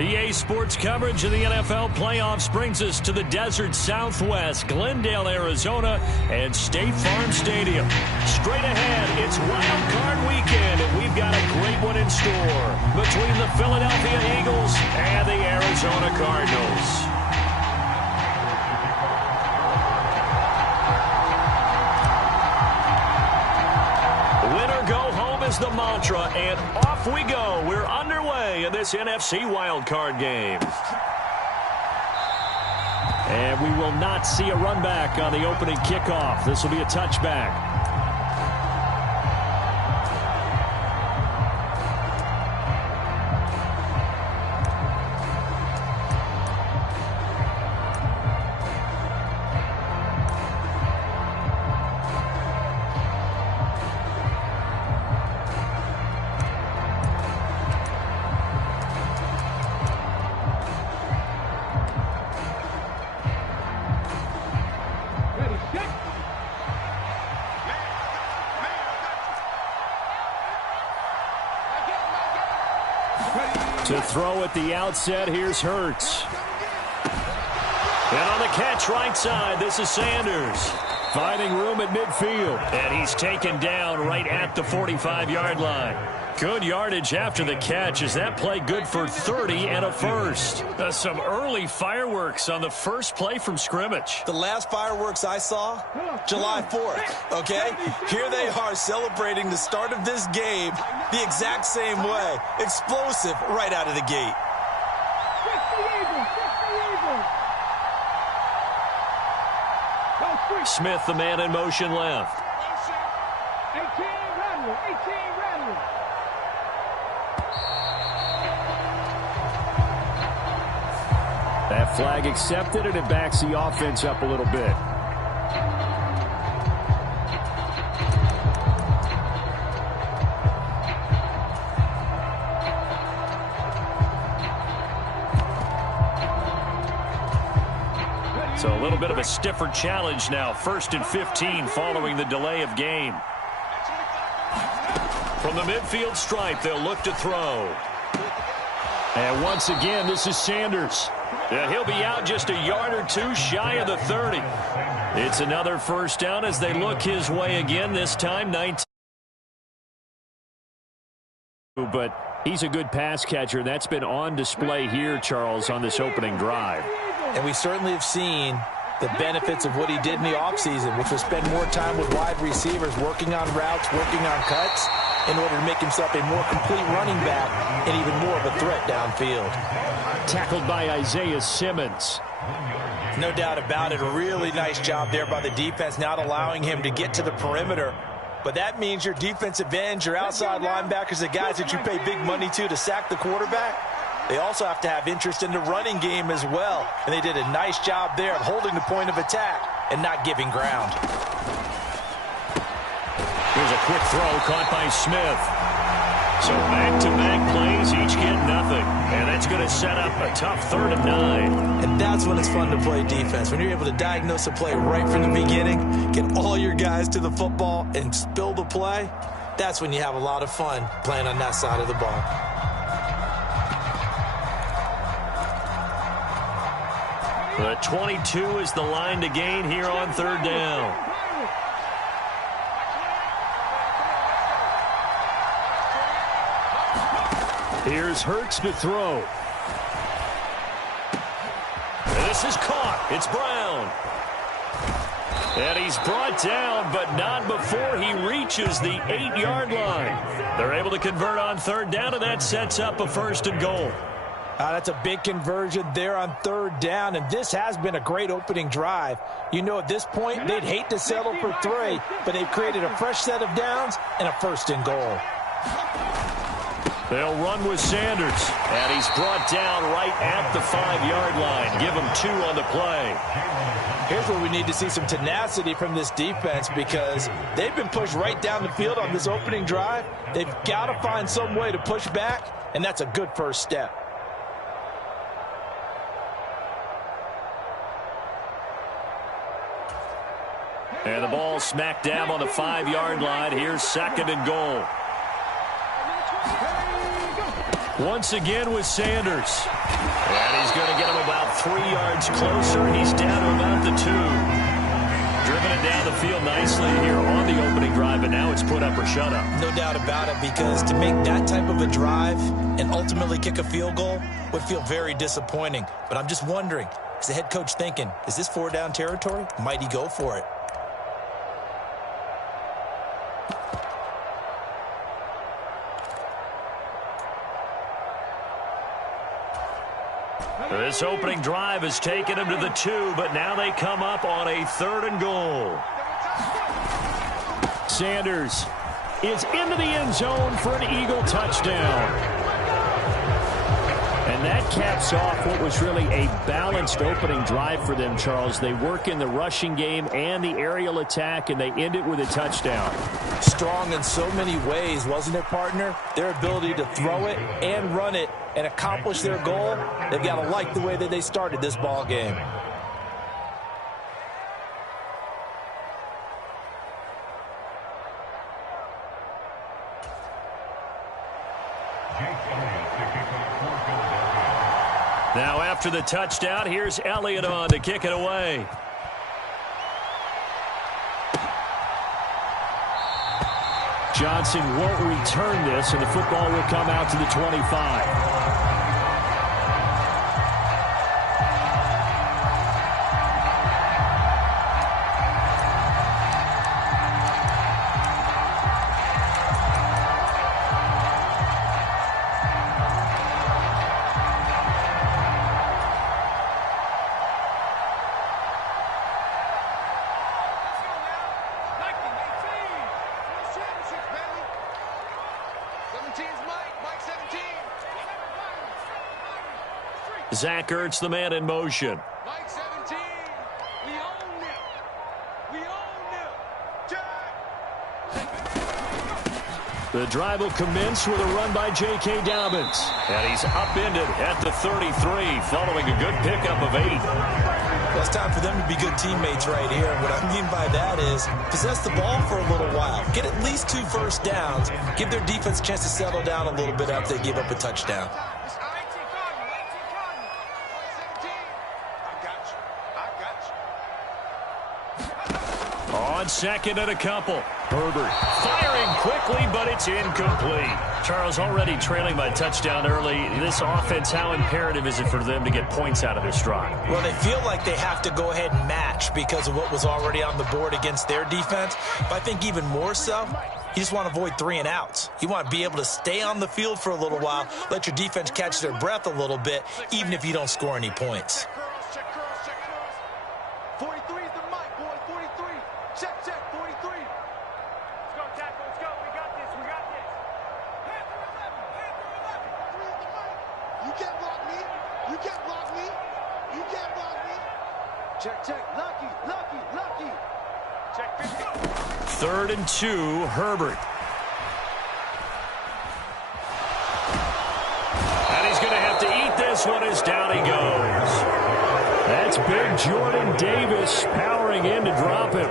EA Sports coverage of the NFL playoffs brings us to the desert Southwest, Glendale, Arizona, and State Farm Stadium. Straight ahead, it's Wild Card Weekend, and we've got a great one in store between the Philadelphia Eagles and the Arizona Cardinals. The mantra, and off we go. We're underway in this NFC wildcard game. And we will not see a run back on the opening kickoff. This will be a touchback. To throw at the outset, here's Hurts. And on the catch right side, this is Sanders. Finding room at midfield. And he's taken down right at the 45-yard line. Good yardage after the catch. Is that play good for 30 and a first? Some early fireworks on the first play from scrimmage. The last fireworks I saw, July 4th, okay? Here they are celebrating the start of this game the exact same way. Explosive right out of the gate. Smith, the man in motion left. 18 Rattler. That flag accepted, and it backs the offense up a little bit. So a little bit of a stiffer challenge now. 1st and 15 following the delay of game. From the midfield stripe, they'll look to throw. And once again, this is Sanders. Yeah, he'll be out just a yard or two shy of the 30. It's another first down as they look his way again, this time 19. But he's a good pass catcher. That's been on display here, Charles, on this opening drive. And we certainly have seen the benefits of what he did in the offseason, which was spend more time with wide receivers, working on routes, working on cuts, in order to make himself a more complete running back and even more of a threat downfield. Tackled by Isaiah Simmons. No doubt about it. A really nice job there by the defense, not allowing him to get to the perimeter. But that means your defensive ends, your outside linebackers, the guys that you pay big money to sack the quarterback, they also have to have interest in the running game as well. And they did a nice job there of holding the point of attack and not giving ground. Here's a quick throw caught by Smith. So back-to-back plays, each get nothing. And that's going to set up a tough 3rd and 9. And that's when it's fun to play defense. When you're able to diagnose a play right from the beginning, get all your guys to the football and spill the play, that's when you have a lot of fun playing on that side of the ball. The 22 is the line to gain here on 3rd down. Here's Hurts to throw. This is caught. It's Brown. And he's brought down, but not before he reaches the 8-yard line. They're able to convert on 3rd down, and that sets up a 1st and goal. That's a big conversion there on 3rd down, and this has been a great opening drive. You know, at this point, they'd hate to settle for 3, but they've created a fresh set of downs and a 1st and goal. They'll run with Sanders, and he's brought down right at the 5-yard line. Give him 2 on the play. Here's where we need to see some tenacity from this defense, because they've been pushed right down the field on this opening drive. They've got to find some way to push back, and that's a good first step. And the ball smack dab on the 5-yard line. Here's 2nd and goal. Once again with Sanders. And he's going to get him about 3 yards closer. He's down to about the 2. Driven it down the field nicely here on the opening drive, and now it's put up or shut up. No doubt about it, because to make that type of a drive and ultimately kick a field goal would feel very disappointing. But I'm just wondering, is the head coach thinking, is this 4-down territory? Might he go for it? This opening drive has taken him to the 2, but now they come up on a 3rd and goal. Sanders is into the end zone for an Eagle touchdown. And that caps off what was really a balanced opening drive for them, Charles. They work in the rushing game and the aerial attack, and they end it with a touchdown. Strong in so many ways, wasn't it, partner? Their ability to throw it and run it and accomplish their goal, they've got to like the way that they started this ball game. Now after the touchdown, here's Elliott on to kick it away. Johnson won't return this, and the football will come out to the 25. Zach Ertz, the man in motion. Mike 17. We own it. We own it. The drive will commence with a run by J.K. Dobbins. And he's upended at the 33, following a good pickup of 8. Well, it's time for them to be good teammates right here. What I mean by that is possess the ball for a little while. Get at least 2 first downs. Give their defense a chance to settle down a little bit after they give up a touchdown. On second and a couple. Herbert firing quickly, but it's incomplete. Charles, already trailing by touchdown early. This offense, how imperative is it for them to get points out of this drive? Well, they feel like they have to go ahead and match because of what was already on the board against their defense. But I think even more so, you just want to avoid 3 and outs. You want to be able to stay on the field for a little while, let your defense catch their breath a little bit, even if you don't score any points. 43 is the mic, boy. 43. Check, 43. Let's go, tackle. Let's go. We got this. We got this. Panther 11. Panther 11. 3 is the mic. You can't block me. You can't block me. You can't block me. Check. Lucky. Check 50. 3rd and 2, Herbert. And he's going to have to eat this one as down he goes. That's big Jordan Davis powering in to drop him.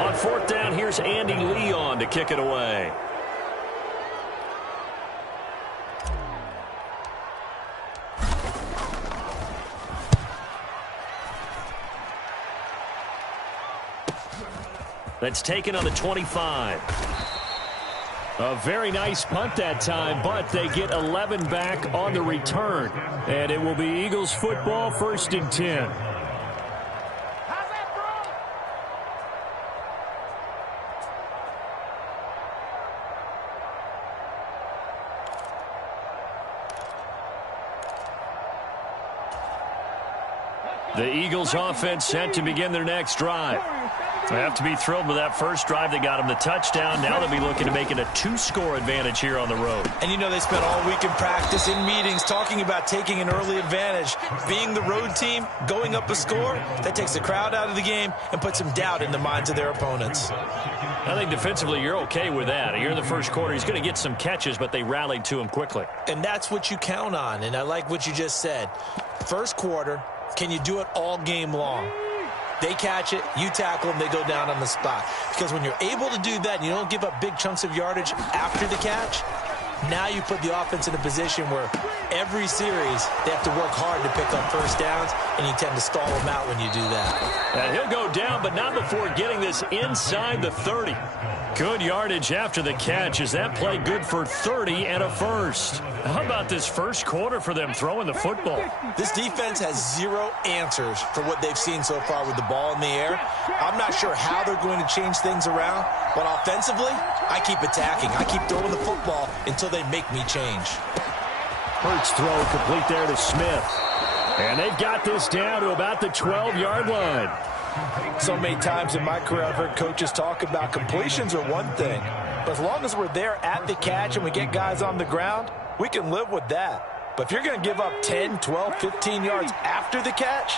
On 4th down, here's Andy Leon to kick it away. That's taken on the 25. A very nice punt that time, but they get 11 back on the return. And it will be Eagles football, 1st and 10. How's that, bro? The Eagles offense set to begin their next drive. They have to be thrilled with that first drive that got them the touchdown. Now they'll be looking to make it a 2-score advantage here on the road. And you know they spent all week in practice, in meetings, talking about taking an early advantage. Being the road team, going up a score, that takes the crowd out of the game and puts some doubt in the minds of their opponents. I think defensively you're okay with that. Here in the first quarter, he's going to get some catches, but they rallied to him quickly. And that's what you count on, and I like what you just said. First quarter, can you do it all game long? They catch it, you tackle them, they go down on the spot. Because when you're able to do that and you don't give up big chunks of yardage after the catch, Now you put the offense in a position where every series they have to work hard to pick up first downs, and you tend to stall them out when you do that. And he'll go down, but not before getting this inside the 30. Good yardage after the catch. Is that play good for 30 and a first? How about this first quarter for them throwing the football? This defense has zero answers for what they've seen so far with the ball in the air. I'm not sure how they're going to change things around, but offensively, I keep attacking. I keep throwing the football until they make me change. Hurts throw complete there to Smith. And they've got this down to about the 12-yard line. So many times in my career, I've heard coaches talk about completions are one thing. But as long as we're there at the catch and we get guys on the ground, we can live with that. But if you're going to give up 10, 12, 15 yards after the catch,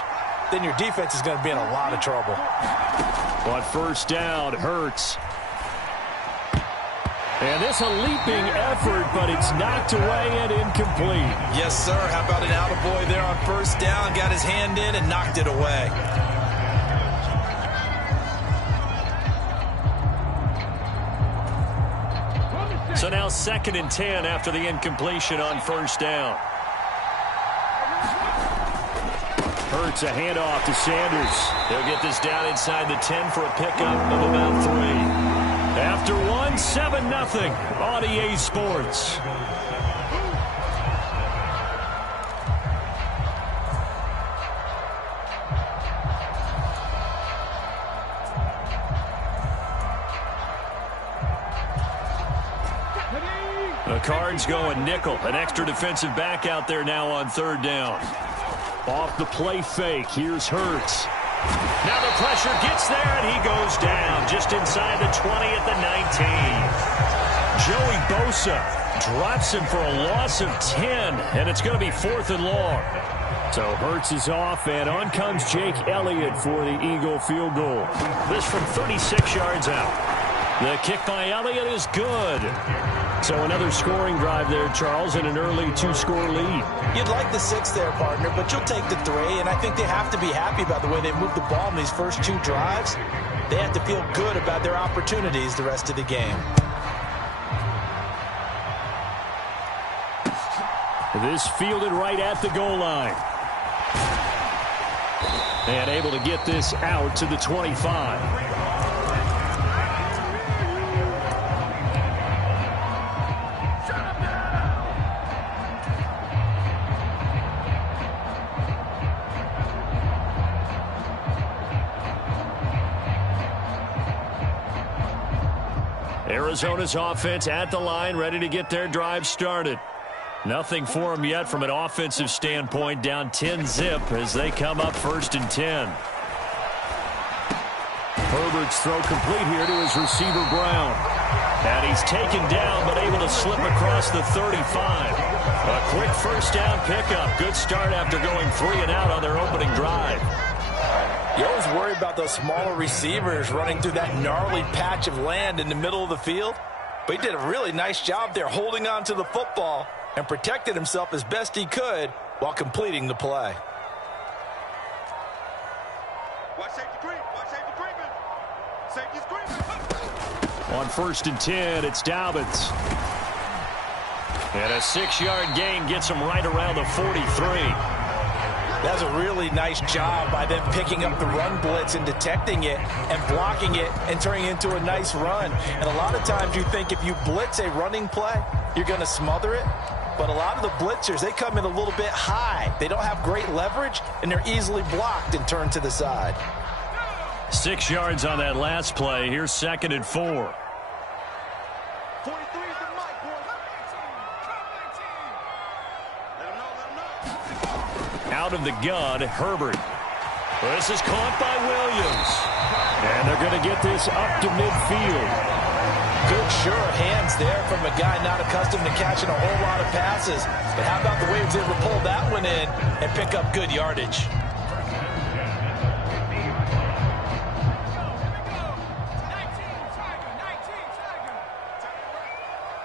then your defense is going to be in a lot of trouble. On first down, Hurts. And this a leaping effort, but it's knocked away and incomplete. Yes, sir. How about an attaboy there on first down? Got his hand in and knocked it away. So now 2nd and 10 after the incompletion on first down. Hurts a handoff to Sanders. He'll get this down inside the 10 for a pickup of about 3. After 1, 7-0 on EA Sports. The Cards going nickel. An extra defensive back out there now on 3rd down. Off the play fake. Here's Hurts. Now the pressure gets there, and he goes down just inside the 20 at the 19. Joey Bosa drops him for a loss of 10, and it's going to be 4th and long. So Hurts is off, and on comes Jake Elliott for the Eagle field goal. This from 36 yards out. The kick by Elliott is good. So another scoring drive there, Charles, and an early 2-score lead. You'd like the 6 there, partner, but you'll take the 3, and I think they have to be happy about the way they moved the ball in these first 2 drives. They have to feel good about their opportunities the rest of the game. This fielded right at the goal line. And able to get this out to the 25. Arizona's offense at the line, ready to get their drive started. Nothing for them yet from an offensive standpoint, down 10-zip as they come up 1st and 10. Herbert's throw complete here to his receiver, Brown. And he's taken down, but able to slip across the 35. A quick first down pickup. Good start after going 3 and out on their opening drive. You always worry about those smaller receivers running through that gnarly patch of land in the middle of the field. But he did a really nice job there holding on to the football and protected himself as best he could while completing the play. Watch safety creep. Watch safety creeping. Safety's creeping. On 1st and 10, it's Dobbins. And a 6-yard gain gets him right around the 43. That's a really nice job by them picking up the run blitz and detecting it and blocking it and turning it into a nice run. And a lot of times you think if you blitz a running play, you're going to smother it. But a lot of the blitzers, they come in a little bit high. They don't have great leverage, and they're easily blocked and turned to the side. 6 yards on that last play. Here's 2nd and 4. 43 is the mic, boy. Let him know. Out of the gun, Herbert. This is caught by Williams. And they're going to get this up to midfield. Good, sure hands there from a guy not accustomed to catching a whole lot of passes. But how about the way he was able to pull that one in and pick up good yardage?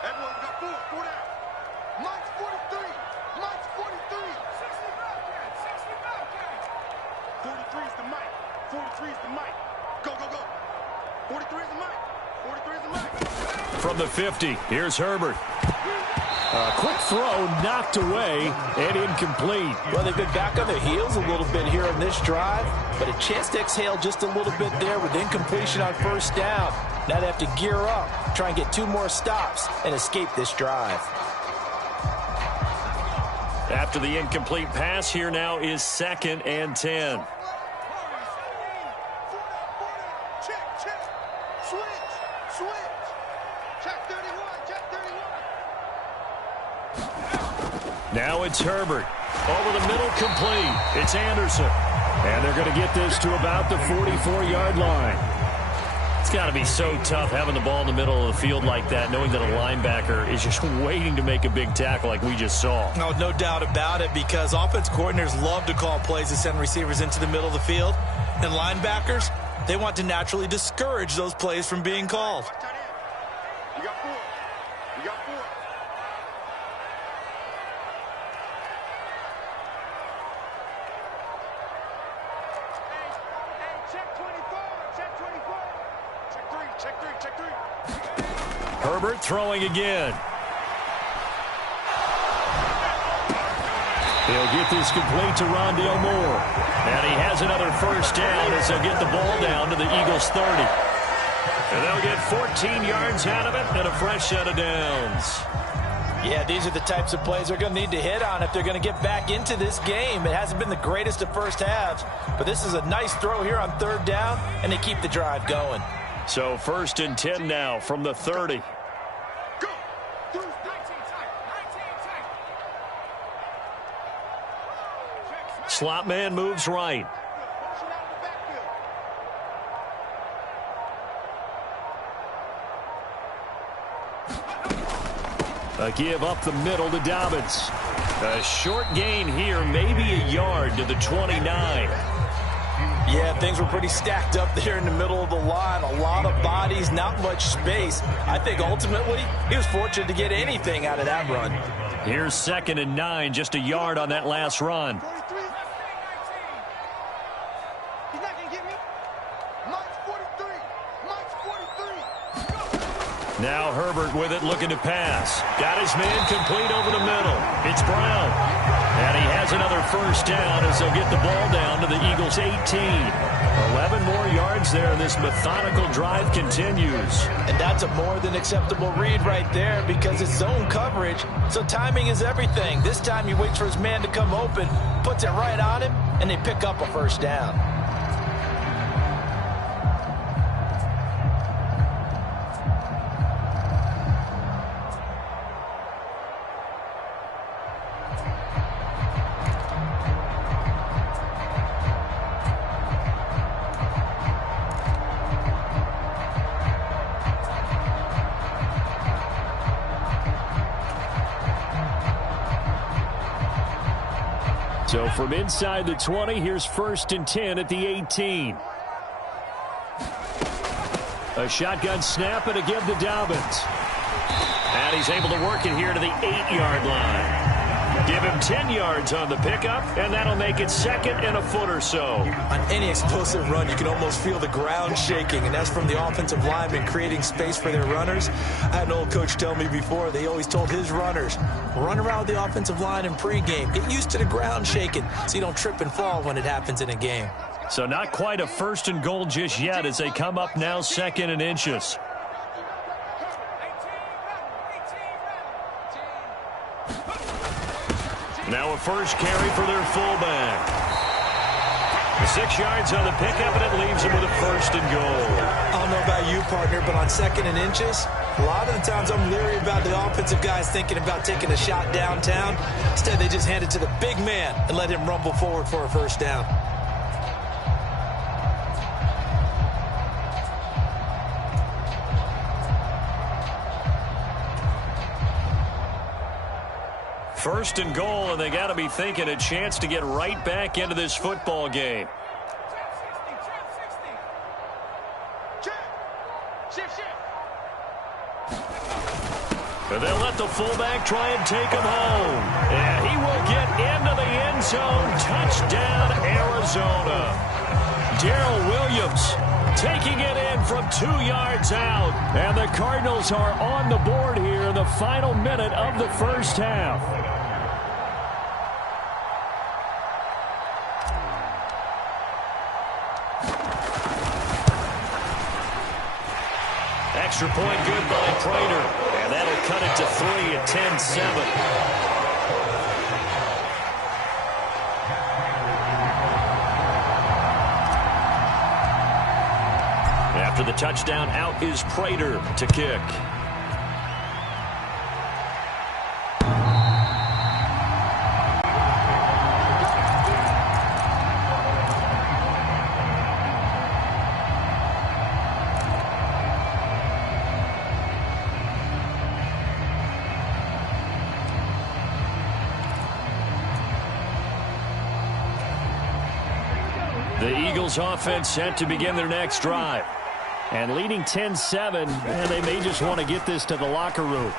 Everyone got 4 down. Mike's 43. Mike's 43. 43 is the mic. 43 is the mic. Go, go, go. 43 is the mic. 43 is the mic. From the 50, here's Herbert. Quick throw knocked away and incomplete. Well, they've been back on their heels a little bit here on this drive, but a chance to exhale just a little bit there with incompletion on first down. Now they have to gear up, try and get 2 more stops, and escape this drive. After the incomplete pass, here now is 2nd and 10. Now it's Herbert. Over the middle, complete. It's Anderson. And they're going to get this to about the 44-yard line. It's got to be so tough having the ball in the middle of the field like that, knowing that a linebacker is just waiting to make a big tackle like we just saw. No doubt about it, because offense coordinators love to call plays to send receivers into the middle of the field. And linebackers, they want to naturally discourage those plays from being called. You got 4. You got 4. Herbert throwing again. He'll get this complete to Rondale Moore. And he has another first down as they'll get the ball down to the Eagles' 30. And they'll get 14 yards out of it and a fresh set of downs. Yeah, these are the types of plays they're going to need to hit on if they're going to get back into this game. It hasn't been the greatest of first halves, but this is a nice throw here on 3rd down, and they keep the drive going. So 1st and 10 now from the 30. Slot man moves right. A give up the middle to Dobbins. A short gain here, maybe a yard to the 29. Yeah, things were pretty stacked up there in the middle of the line. A lot of bodies, not much space. I think ultimately he was fortunate to get anything out of that run. Here's 2nd and 9, just a yard on that last run. He's not going to get me. Mike's 43. Mike's 43. Now Herbert with it, looking to pass. Got his man complete over the middle. It's Brown. And he has another first down as they'll get the ball down to the Eagles' 18. 11 more yards there. This methodical drive continues. And that's a more than acceptable read right there because it's zone coverage, so timing is everything. This time he waits for his man to come open, puts it right on him, and they pick up a first down. So from inside the 20, here's 1st and 10 at the 18. A shotgun snap and a give to Dobbins. And he's able to work it here to the 8-yard line. Give him 10 yards on the pickup, and that'll make it 2nd and a foot or so. On any explosive run, you can almost feel the ground shaking, and that's from the offensive linemen creating space for their runners. I had an old coach tell me before, they always told his runners, run around the offensive line in pregame. Get used to the ground shaking so you don't trip and fall when it happens in a game. So not quite a 1st and goal just yet as they come up now 2nd and inches. Now a first carry for their fullback. 6 yards on the pickup, and it leaves him with a 1st and goal. I don't know about you, partner, but on 2nd and inches, a lot of the times I'm leery about the offensive guys thinking about taking a shot downtown. Instead, they just hand it to the big man and let him rumble forward for a first down. First and goal, and they got to be thinking a chance to get right back into this football game. They'll let the fullback try and take him home. And he will get into the end zone. Touchdown, Arizona. Darrell Williams taking it in from 2 yards out. And the Cardinals are on the board here in the final minute of the first half. Extra point good by Prater. And that'll cut it to 3 at 10-7. After the touchdown, out is Prater to kick. The Eagles offense set to begin their next drive. And leading 10-7, and they may just want to get this to the locker room.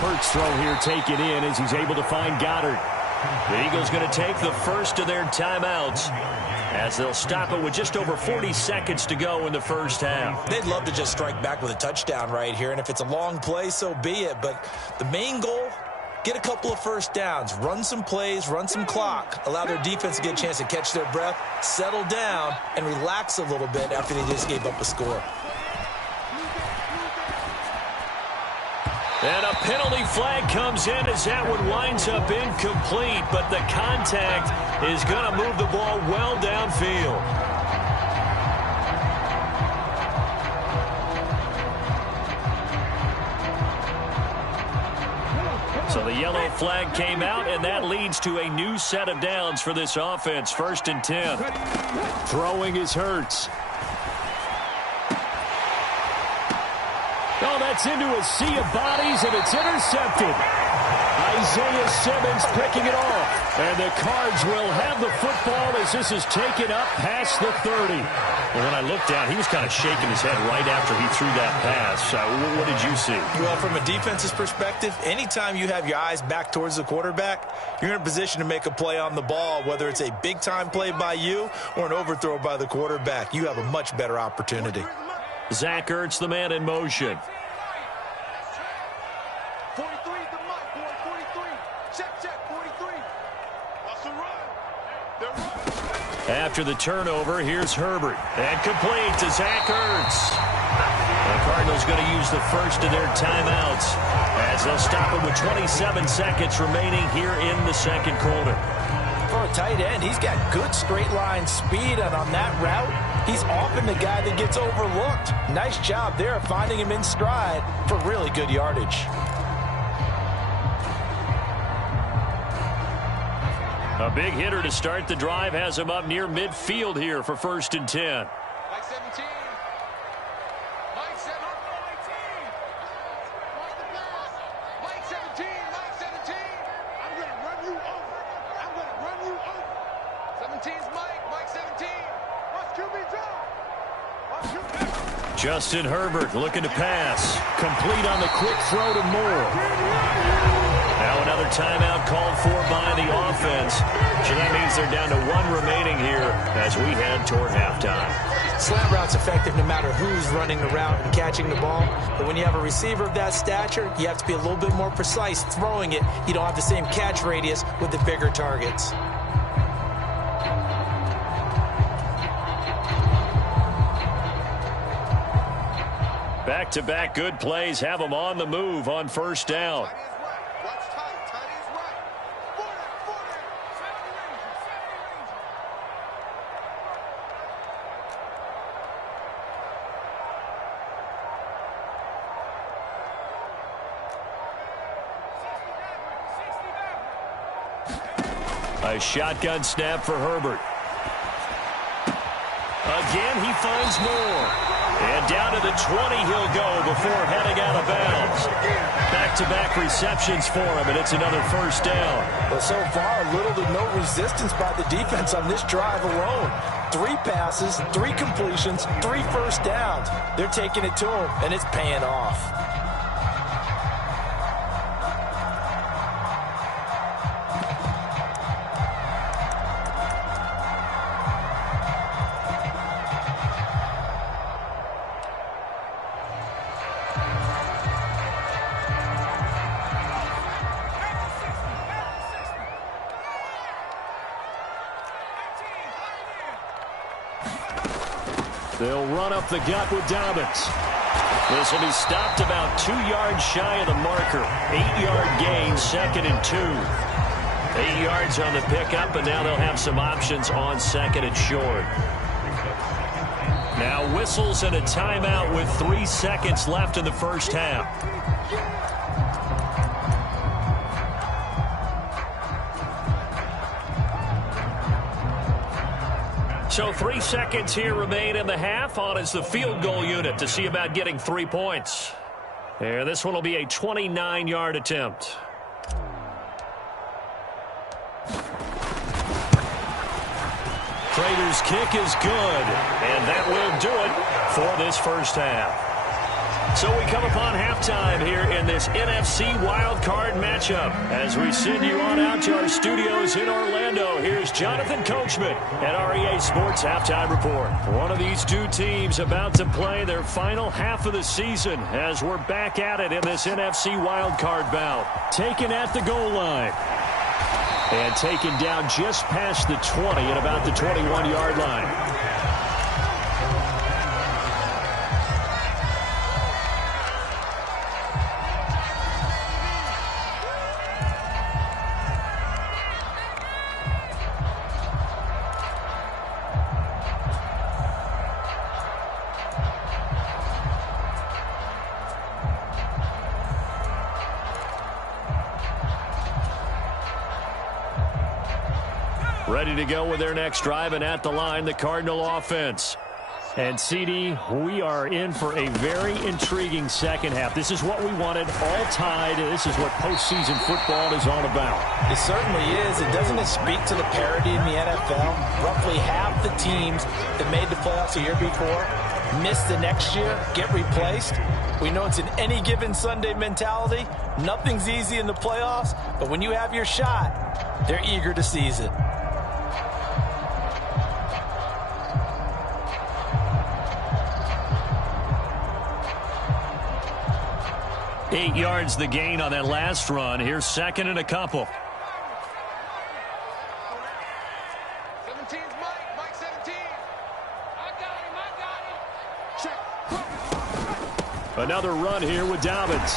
Hurts throw here taken in as he's able to find Goddard. The Eagles going to take the first of their timeouts as they'll stop it with just over 40 seconds to go in the first half. They'd love to just strike back with a touchdown right here, and if it's a long play, so be it. But the main goal, get a couple of first downs, run some plays, run some clock, allow their defense to get a chance to catch their breath, settle down, and relax a little bit after they just gave up a score. And a penalty flag comes in as that one winds up incomplete, but the contact is going to move the ball well downfield. So the yellow flag came out, and that leads to a new set of downs for this offense. 1st and 10. Throwing is Hurts. Oh, that's into a sea of bodies, and it's intercepted. Isaiah Simmons picking it off. And the Cards will have the football as this is taken up past the 30. Well, when I looked down, he was kind of shaking his head right after he threw that pass. What did you see? Well, from a defense's perspective, anytime you have your eyes back towards the quarterback, you're in a position to make a play on the ball, whether it's a big-time play by you or an overthrow by the quarterback. You have a much better opportunity. Zach Ertz, the man in motion. 43 is the mark, boy. 43. Check, 43. That's a run. They're running. After the turnover, here's Herbert. And complete to Zach Ertz. The Cardinals going to use the first of their timeouts as they'll stop it with 27 seconds remaining here in the second quarter. For a tight end, he's got good straight line speed, and on that route, he's often the guy that gets overlooked. Nice job there finding him in stride for really good yardage. A big hitter to start the drive has him up near midfield here for 1st and 10. Mike 17. Mike 17. Watch the pass. Mike 17. Mike 17. I'm going to run you over. I'm going to run you over. 17's Mike. Mike 17. Watch QB drop. Watch QB. Justin Herbert looking to pass. Complete on the quick throw to Moore. Now another timeout called for by the offense. So that means they're down to 1 remaining here as we head toward halftime. Slant route's effective no matter who's running the route and catching the ball. But when you have a receiver of that stature, you have to be a little bit more precise throwing it. You don't have the same catch radius with the bigger targets. Back-to-back good plays have them on the move on 1st down. A shotgun snap for Herbert. Again, he finds Moore. And down to the 20 he'll go before heading out of bounds. Back-to-back receptions for him, and it's another 1st down. Well, so far, little to no resistance by the defense on this drive alone. 3 passes, 3 completions, 3 first downs. They're taking it to him, and it's paying off. They'll run up the gut with Dobbins. This will be stopped about 2 yards shy of the marker. 8-yard gain, 2nd and 2. 8 yards on the pickup, and now they'll have some options on 2nd and short. Now whistles and a timeout with 3 seconds left in the first half. So 3 seconds here remain in the half. On is the field goal unit to see about getting 3 points. And this one will be a 29-yard attempt. Prater's kick is good, and that will do it for this first half. So we come upon halftime here in this NFC wildcard matchup. As we send you on out to our studios in Orlando, here's Jonathan Coachman at REA Sports Halftime Report. One of these two teams about to play their final half of the season as we're back at it in this NFC wildcard bout. Taken at the goal line. And taken down just past the 20 at about the 21-yard line. Ready to go with their next drive, and at the line, the Cardinal offense. And, CD, we are in for a very intriguing second half. This is what we wanted, all tied. This is what postseason football is all about. It certainly is. And doesn't it speak to the parity in the NFL? Roughly half the teams that made the playoffs a year before miss the next year, get replaced. We know it's an any given Sunday mentality. Nothing's easy in the playoffs, but when you have your shot, they're eager to seize it. Eight yards the gain on that last run. Here's 2nd and a couple. 17's Mike 17. I got him. Check. Another run here with Dobbins.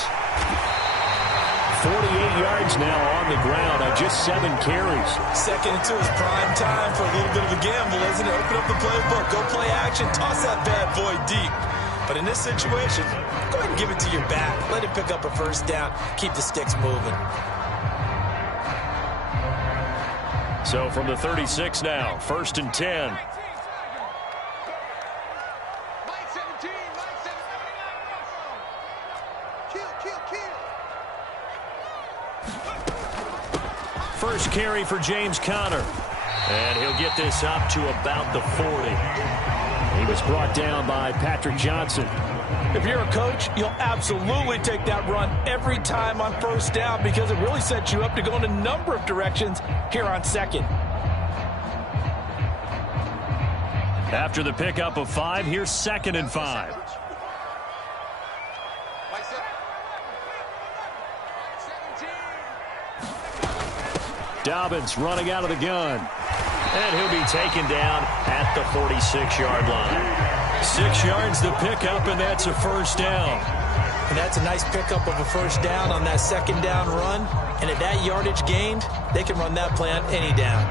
48 yards now on the ground on just 7 carries. 2nd and 2 is prime time for a little bit of a gamble, isn't it? Open up the playbook, go play action, toss that bad boy deep. But in this situation, go ahead and give it to your back. Let it pick up a first down. Keep the sticks moving. So from the 36 now, 1st and 10. Mike 17. Kill. First carry for James Conner. And he'll get this up to about the 40. He was brought down by Patrick Johnson. If you're a coach, you'll absolutely take that run every time on first down because it really sets you up to go in a number of directions here on 2nd. After the pickup of 5, here's 2nd and 5. Dobbins running out of the gun. And he'll be taken down at the 46-yard line. 6 yards the pickup, and that's a first down. And that's a nice pickup of a first down on that 2nd down run. And at that yardage gained, they can run that play on any down.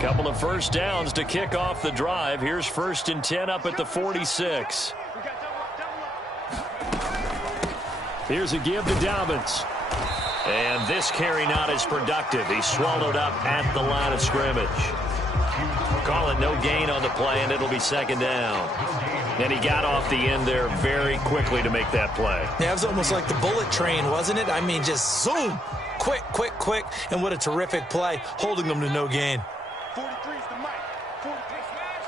Couple of first downs to kick off the drive. Here's 1st and 10 up at the 46. Here's a give to Dobbins. And this carry not as productive. He's swallowed up at the line of scrimmage. Call it no gain on the play, and it'll be 2nd down. And he got off the end there very quickly to make that play. Yeah, it was almost like the bullet train, wasn't it? I mean, just zoom. Quick. And what a terrific play, holding them to no gain. 43's the Mike. 43 smash.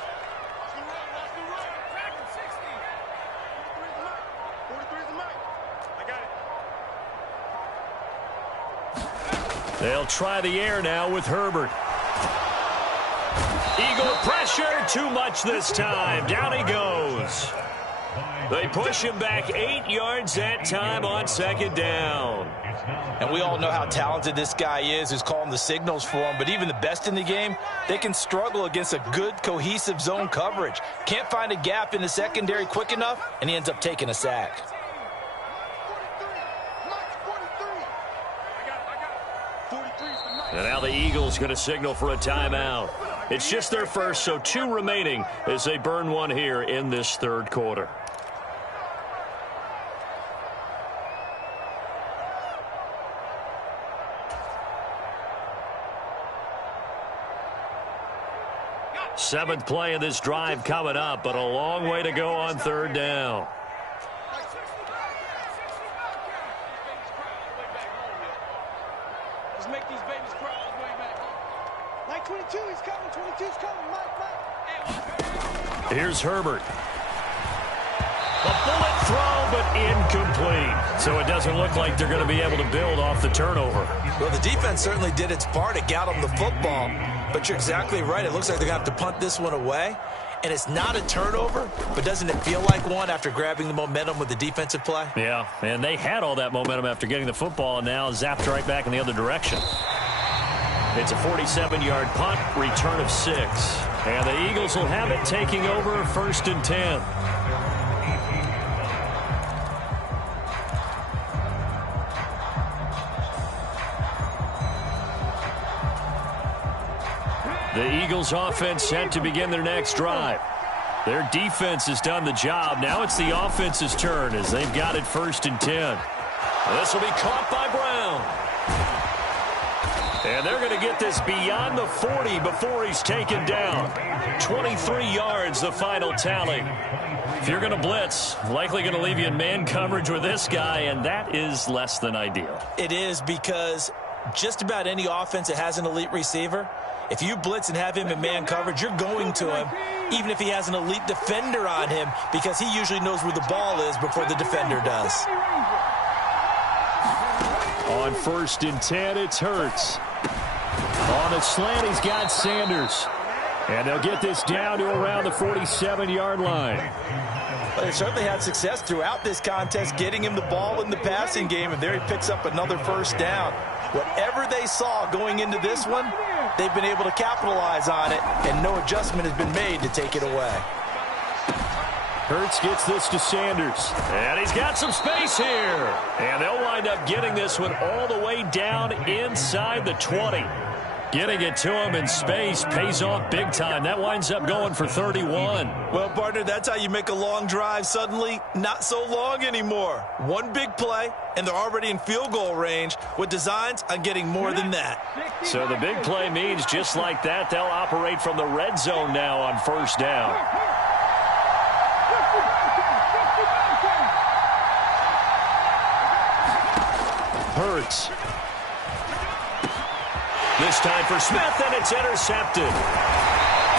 Watch the run. Crack him 60. 43's the Mike. I got it. They'll try the air now with Herbert. Eagle pressure, too much this time. Down he goes. They push him back 8 yards that time on second down. And we all know how talented this guy is who's calling the signals for him, but even the best in the game, they can struggle against a good, cohesive zone coverage. Can't find a gap in the secondary quick enough, and he ends up taking a sack. And now the Eagles going to signal for a timeout. It's just their first, so 2 remaining as they burn one here in this third quarter. Seventh play of this drive coming up, but a long way to go on third down. Let's make these babies cry all the way back home. Like 22, he's coming. 22's coming. Mike. Here's Herbert. A bullet throw, but incomplete. So it doesn't look like they're going to be able to build off the turnover. Well, the defense certainly did its part. It got them the football. But you're exactly right. It looks like they're going to have to punt this one away. And it's not a turnover, but doesn't it feel like one after grabbing the momentum with the defensive play? Yeah, and they had all that momentum after getting the football and now zapped right back in the other direction. It's a 47-yard punt, return of 6. And the Eagles will have it taking over 1st and 10. The Eagles offense set to begin their next drive. Their defense has done the job. Now it's the offense's turn as they've got it 1st and 10. This will be caught by Brown. And they're going to get this beyond the 40 before he's taken down. 23 yards, the final tally. If you're going to blitz, likely going to leave you in man coverage with this guy, and that is less than ideal. It is, because just about any offense that has an elite receiver, if you blitz and have him in man coverage, you're going to him, even if he has an elite defender on him, because he usually knows where the ball is before the defender does. On 1st and 10, it's Hurts. On the slant, he's got Sanders. And they'll get this down to around the 47-yard line. Well, they certainly had success throughout this contest getting him the ball in the passing game, and there he picks up another 1st down. Whatever they saw going into this one, they've been able to capitalize on it, and no adjustment has been made to take it away. Hurts gets this to Sanders. And he's got some space here. And they'll wind up getting this one all the way down inside the 20. Getting it to him in space pays off big time. That winds up going for 31. Well, partner, that's how you make a long drive suddenly not so long anymore. One big play, and they're already in field goal range with designs on getting more than that. So the big play means just like that, they'll operate from the red zone now on 1st down. Hurts. This time for Smith, and it's intercepted.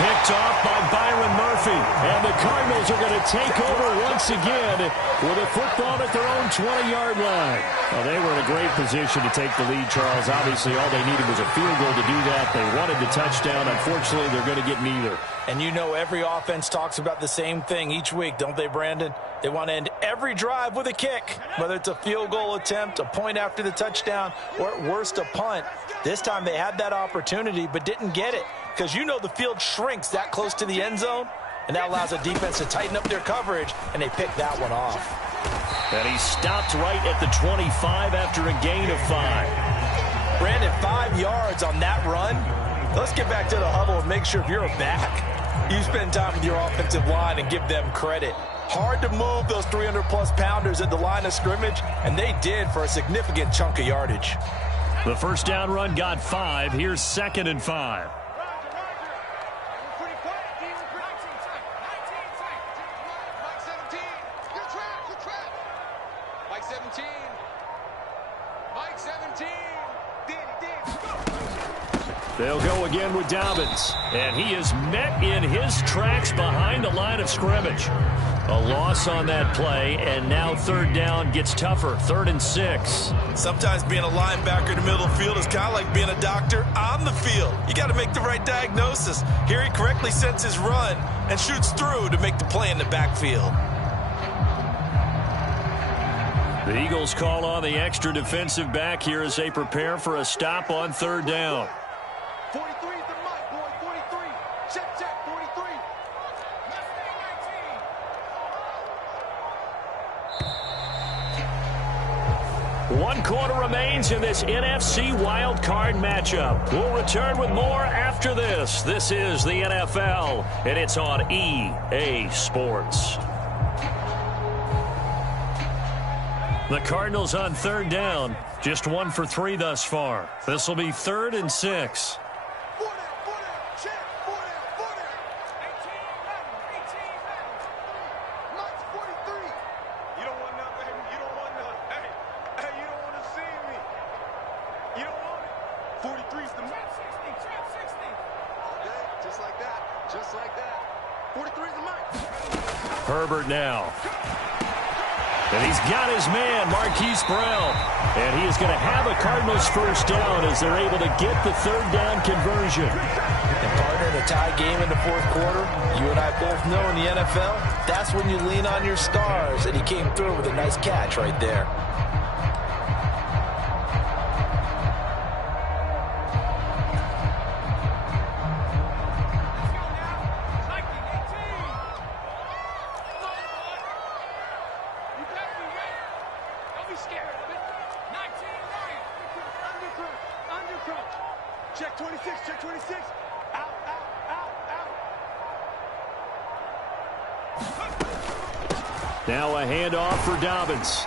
Picked off by Byron Murphy. And the Cardinals are going to take over once again with a football at their own 20-yard line. Well, they were in a great position to take the lead, Charles. Obviously, all they needed was a field goal to do that. They wanted the touchdown. Unfortunately, they're going to get neither. And you know every offense talks about the same thing each week, don't they, Brandon? They want to end every drive with a kick, whether it's a field goal attempt, a point after the touchdown, or at worst a punt. This time they had that opportunity but didn't get it, because you know the field shrinks that close to the end zone, and that allows the defense to tighten up their coverage, and they pick that one off. And he stopped right at the 25 after a gain of 5. Brandon, 5 yards on that run. Let's get back to the huddle and make sure if you're a back, you spend time with your offensive line and give them credit. Hard to move those 300-plus pounders at the line of scrimmage, and they did for a significant chunk of yardage. The 1st down run got 5. Here's 2nd and 5. They'll go again with Dobbins. And he is met in his tracks behind the line of scrimmage. A loss on that play, and now third down gets tougher. 3rd and 6. Sometimes being a linebacker in the middle of the field is kind of like being a doctor on the field. You got to make the right diagnosis. Here he correctly sends his run and shoots through to make the play in the backfield. The Eagles call on the extra defensive back here as they prepare for a stop on 3rd down. 43 is the mic, boy. 43. Check, check. 43. One quarter remains in this NFC wildcard matchup. We'll return with more after this. This is the NFL, and it's on EA Sports. The Cardinals on 3rd down, just 1 for 3 thus far. This will be 3rd and 6. Herbert now. And he's got his man, Marquise Brown. And he is going to have a Cardinals first down as they're able to get the 3rd down conversion. And partner, in a tie game in the 4th quarter, you and I both know in the NFL, that's when you lean on your stars. And he came through with a nice catch right there. Check 26, check 26. Out, out, out, out. Now a handoff for Dobbins.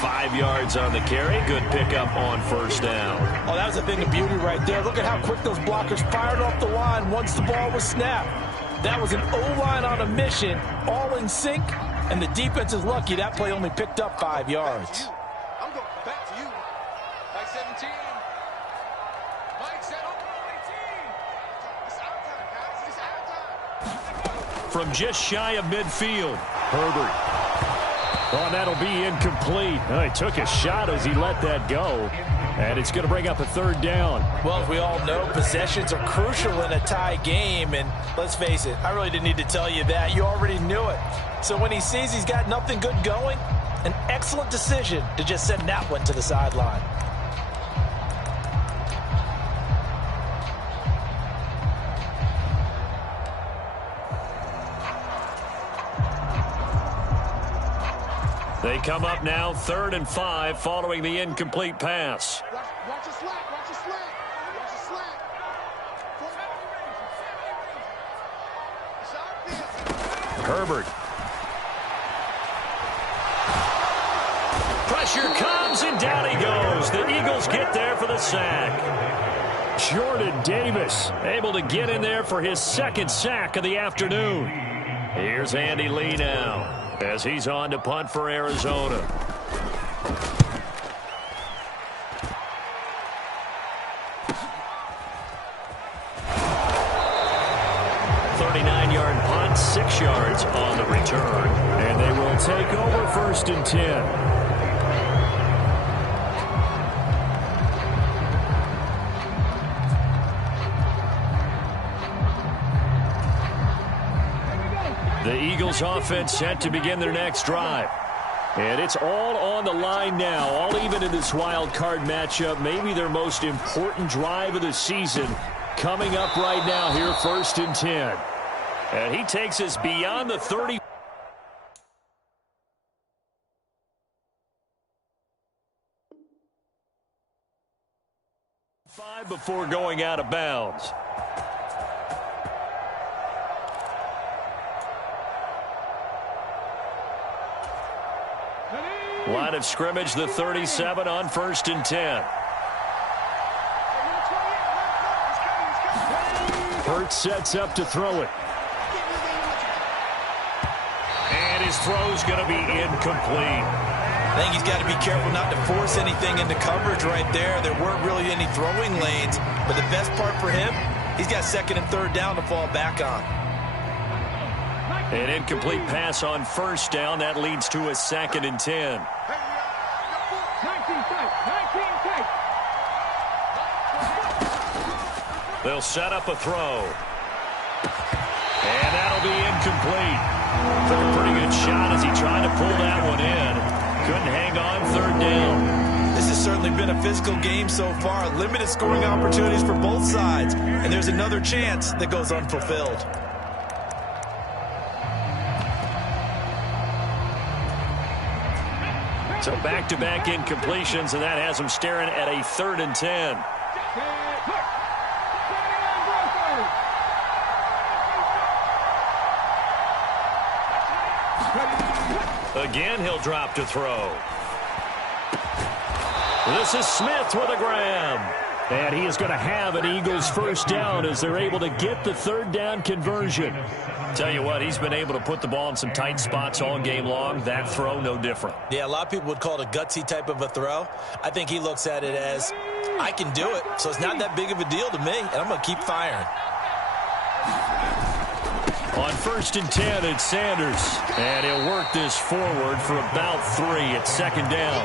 5 yards on the carry. Good pickup on 1st down. Oh, that was a thing of beauty right there. Look at how quick those blockers fired off the line once the ball was snapped. That was an O-line on a mission, all in sync, and the defense is lucky that play only picked up 5 yards. I'm going back to you. Mike 17. Mike 17. It's our time, guys. It's our time. From just shy of midfield, Herbert. Oh, that'll be incomplete. Oh, he took a shot as he let that go. And it's going to bring up a 3rd down. Well, as we all know, possessions are crucial in a tie game. And let's face it, I really didn't need to tell you that. You already knew it. So when he sees he's got nothing good going, an excellent decision to just send that one to the sideline. They come up now 3rd and 5 following the incomplete pass. Watch your slack, watch your slack. Watch your slack. Herbert. Pressure comes, and down he goes. The Eagles get there for the sack. Jordan Davis able to get in there for his 2nd sack of the afternoon. Here's Andy Lee now as he's on to punt for Arizona. .39-yard punt, 6 yards on the return, and they will take over 1st and 10. The Eagles offense set to begin their next drive. And it's all on the line now, all even in this wild card matchup. Maybe their most important drive of the season coming up right now here, 1st and 10. And he takes us beyond the 30. Before going out of bounds. Line of scrimmage, the 37 on 1st and 10. Hurts sets up to throw it. And his throw's going to be incomplete. I think he's got to be careful not to force anything into coverage right there. There weren't really any throwing lanes, but the best part for him, he's got second and third down to fall back on. An incomplete pass on first down. That leads to a 2nd and 10. They'll set up a throw. And that'll be incomplete. Took a pretty good shot as he tried to pull that one in. Couldn't hang on, third down. This has certainly been a physical game so far. Limited scoring opportunities for both sides. And there's another chance that goes unfulfilled. So back-to-back incompletions, and that has him staring at a 3rd and 10. Again, he'll drop to throw. This is Smith with a grab. And he is going to have an Eagles first down as they're able to get the 3rd down conversion. Tell you what, he's been able to put the ball in some tight spots all game long. That throw, no different. Yeah, a lot of people would call it a gutsy type of a throw. I think he looks at it as, I can do it, so it's not that big of a deal to me, and I'm going to keep firing. On 1st and 10, it's Sanders. And he'll work this forward for about 3 at 2nd down.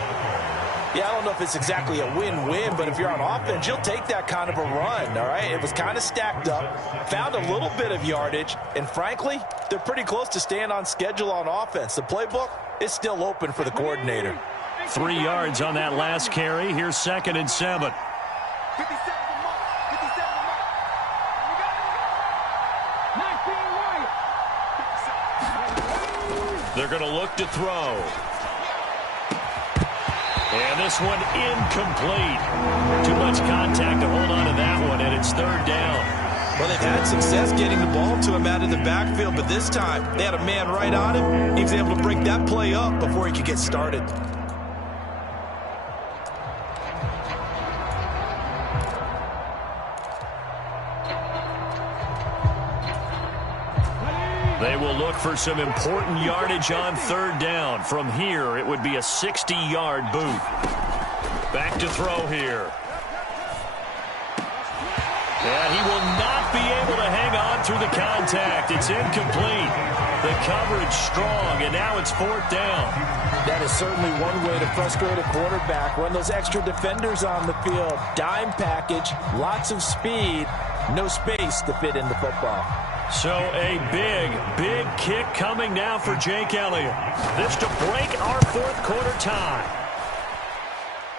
Yeah, I don't know if it's exactly a win-win, but if you're on offense, you'll take that kind of a run, all right? It was kind of stacked up, found a little bit of yardage, and frankly, they're pretty close to staying on schedule on offense. The playbook is still open for the coordinator. 3 yards on that last carry. Here's 2nd and 7. They're going to look to throw. And this one incomplete. Too much contact to hold on to that one, and it's 3rd down. Well, they've had success getting the ball to him out of the backfield, but this time they had a man right on him. He was able to break that play up before he could get started. They will look for some important yardage on 3rd down. From here, it would be a 60-yard boot. Back to throw here. And he will not be able to hang on through the contact. It's incomplete. The coverage strong, and now it's 4th down. That is certainly one way to frustrate a quarterback. Run those extra defenders on the field. Dime package, lots of speed, no space to fit in the football. So a big kick coming now for Jake Elliott. This to break our 4th quarter tie.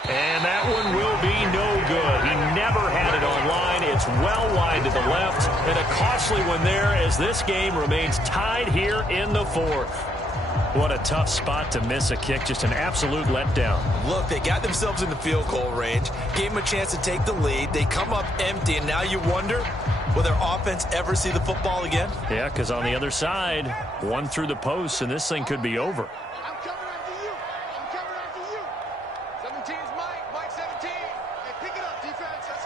And that one will be no good. He never had it on line. It's well wide to the left. And a costly one there as this game remains tied here in the 4th. What a tough spot to miss a kick. Just an absolute letdown. Look, they got themselves in the field goal range. Gave them a chance to take the lead. They come up empty, and now you wonder, will their offense ever see the football again? Yeah, because on the other side, one through the post, and this thing could be over. I'm coming after you. I'm coming after you. 17's Mike 17. Hey, pick it up, defense. Let's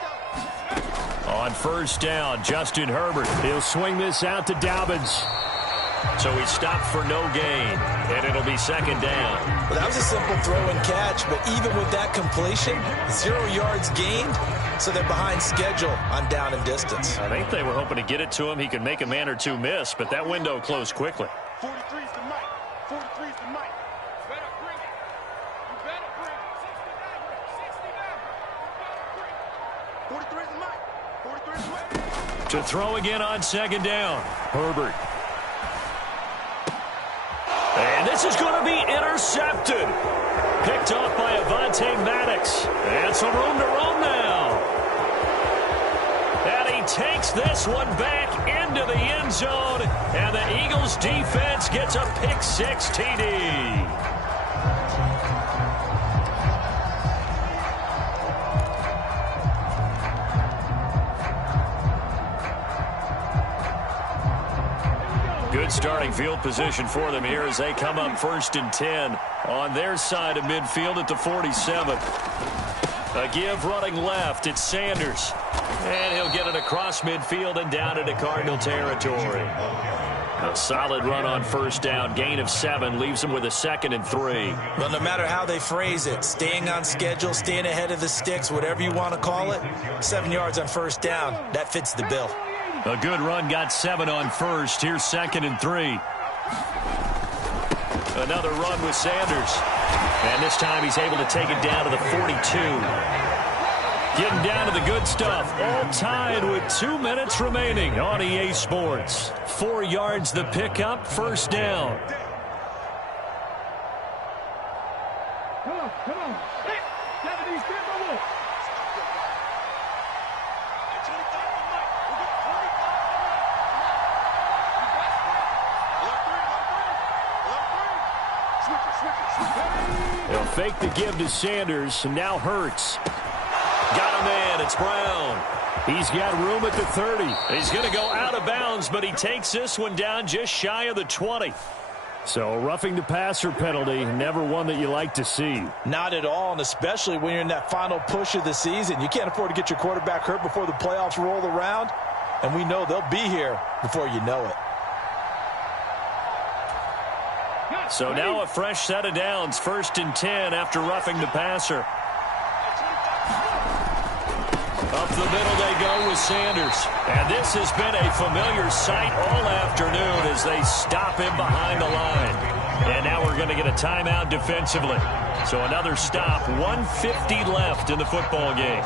go. On 1st down, Justin Herbert. He'll swing this out to Dobbins. So he stopped for no gain, and it'll be 2nd down. Well, that was a simple throw and catch, but even with that completion, 0 yards gained, so they're behind schedule on down and distance. I think they were hoping to get it to him. He could make a man or two miss, but that window closed quickly. 43's the Mike. 43's the Mike. You better bring it. You better bring it. 69. 63's the Mike. 43's the Mike. To throw again on 2nd down. Herbert. And this is going to be intercepted. Picked off by Avonte Maddox. And some room to run now. And he takes this one back into the end zone. And the Eagles defense gets a pick-6 TD. Good starting field position for them here as they come up 1st and 10 on their side of midfield at the 47. A give running left. It's Sanders. And he'll get it across midfield and down into Cardinal territory. A solid run on first down. Gain of 7 leaves them with a 2nd and 3. Well, no matter how they phrase it, staying on schedule, staying ahead of the sticks, whatever you want to call it, 7 yards on first down, that fits the bill. A good run got 7 on first. Here's 2nd and 3. Another run with Sanders. And this time he's able to take it down to the 42. Getting down to the good stuff. All tied with 2 minutes remaining on EA Sports. 4 yards the pickup, first down. Come on. Hey, 70s, They'll fake the give to Sanders, and now Hurts. Got a man, it's Brown. He's got room at the 30. He's going to go out of bounds, but he takes this one down just shy of the 20. So roughing the passer penalty, never one that you like to see. Not at all, and especially when you're in that final push of the season. You can't afford to get your quarterback hurt before the playoffs roll around, and we know they'll be here before you know it. So now a fresh set of downs, 1st and 10 after roughing the passer. Up the middle they go with Sanders. And this has been a familiar sight all afternoon as they stop him behind the line. And now we're going to get a timeout defensively. So another stop, 1:50 left in the football game.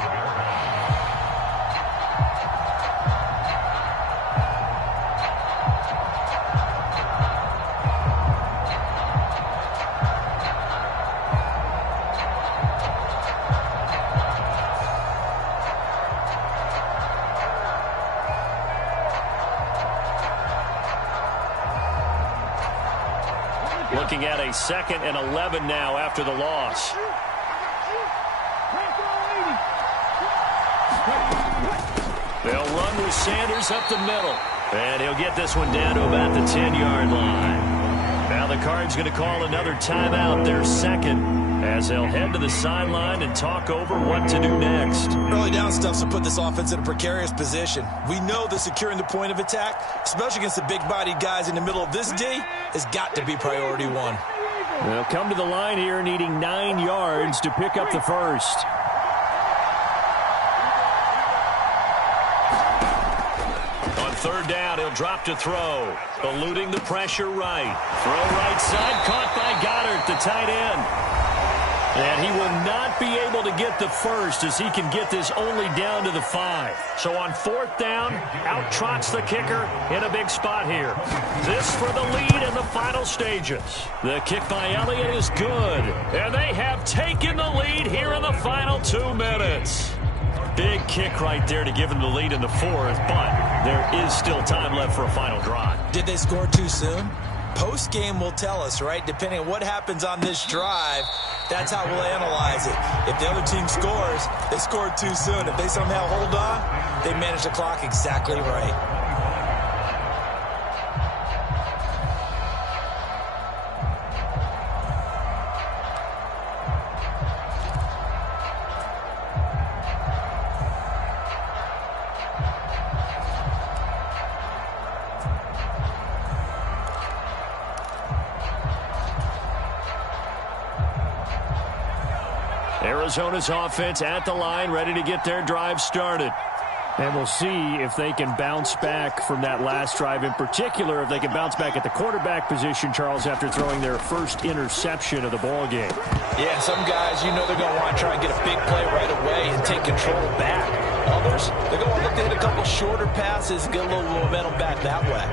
Looking at a 2nd and 11 now after the loss. They'll run with Sanders up the middle. And he'll get this one down to about the 10-yard line. Now the Cards going to call another timeout, their 2nd, as they'll head to the sideline and talk over what to do next. Early down stuff's to put this offense in a precarious position. We know that securing the point of attack, especially against the big-bodied guys in the middle of this D, has got to be priority 1. They'll come to the line here needing 9 yards to pick up the first. On 3rd down, he'll drop to throw. Eluding the pressure right. Throw right side, caught by Goddard, the tight end. And he will not be able to get the first as he can get this only down to the 5. So on 4th down, out trots the kicker in a big spot here. This for the lead in the final stages. The kick by Elliott is good. And they have taken the lead here in the final 2 minutes. Big kick right there to give them the lead in the 4th, but there is still time left for a final drive. Did they score too soon? Post-game will tell us, right? Depending on what happens on this drive, that's how we'll analyze it. If the other team scores, they scored too soon. If they somehow hold on, they manage the clock exactly right. Arizona's offense at the line, ready to get their drive started. And we'll see if they can bounce back from that last drive. In particular, if they can bounce back at the quarterback position, Charles, after throwing their first interception of the ball game. Yeah, some guys, you know they're going to want to try and get a big play right away and take control back. Others, they're going to want to look to hit a couple shorter passes, get a little momentum back that way.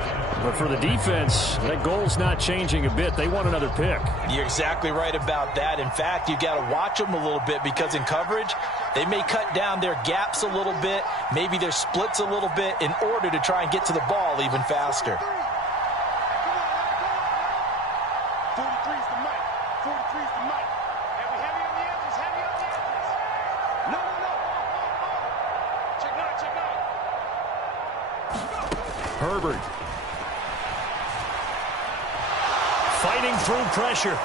But for the defense, that goal's not changing a bit. They want another pick. You're exactly right about that. In fact, you got to watch them a little bit because in coverage, they may cut down their gaps a little bit, maybe their splits a little bit in order to try and get to the ball even faster. 43's the mic. 43's the mic. And we heavy on the edges, heavy on the edges. No. Check out. Herbert. fighting through pressure.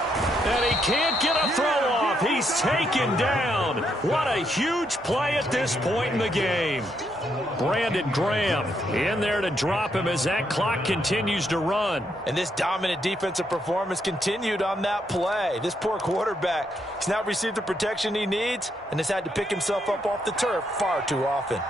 And he can't get a throw off. He's taken down. What a huge play at this point in the game. Brandon Graham in there to drop him as that clock continues to run. And this dominant defensive performance continued on that play. This poor quarterback, he's not received the protection he needs and has had to pick himself up off the turf far too often.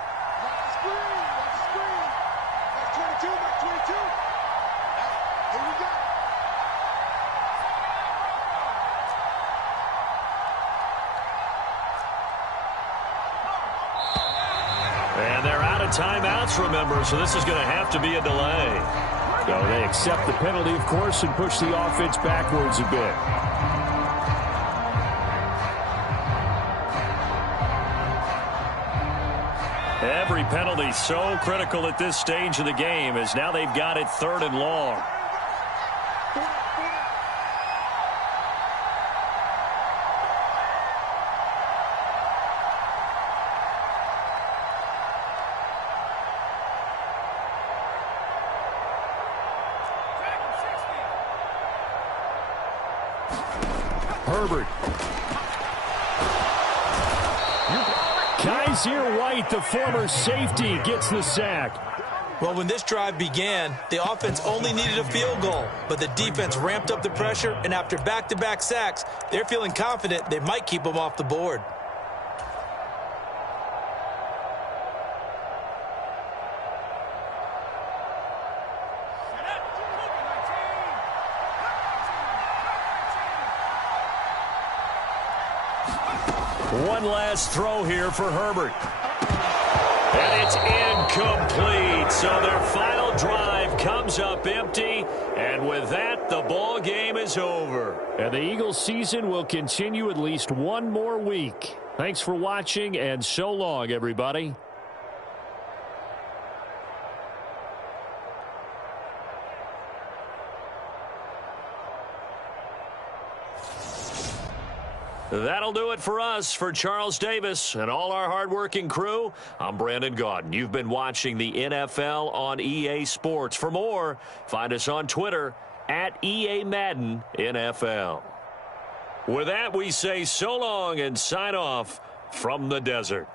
And they're out of timeouts, remember, so this is going to have to be a delay. So they accept the penalty, of course, and push the offense backwards a bit. Every penalty so critical at this stage of the game as now they've got it 3rd and long. Herbert. Kaiser White, the former safety, gets the sack. Well, when this drive began, the offense only needed a field goal, but the defense ramped up the pressure, and after back-to-back sacks, they're feeling confident they might keep them off the board. One last throw here for Herbert. And it's incomplete. So their final drive comes up empty. And with that, the ball game is over. And the Eagles season will continue at least one more week. Thanks for watching, and so long, everybody. That'll do it for us. For Charles Davis and all our hardworking crew, I'm Brandon Gaudin. You've been watching the NFL on EA Sports. For more, find us on Twitter at EA-Madden NFL. With that, we say so long and sign off from the desert.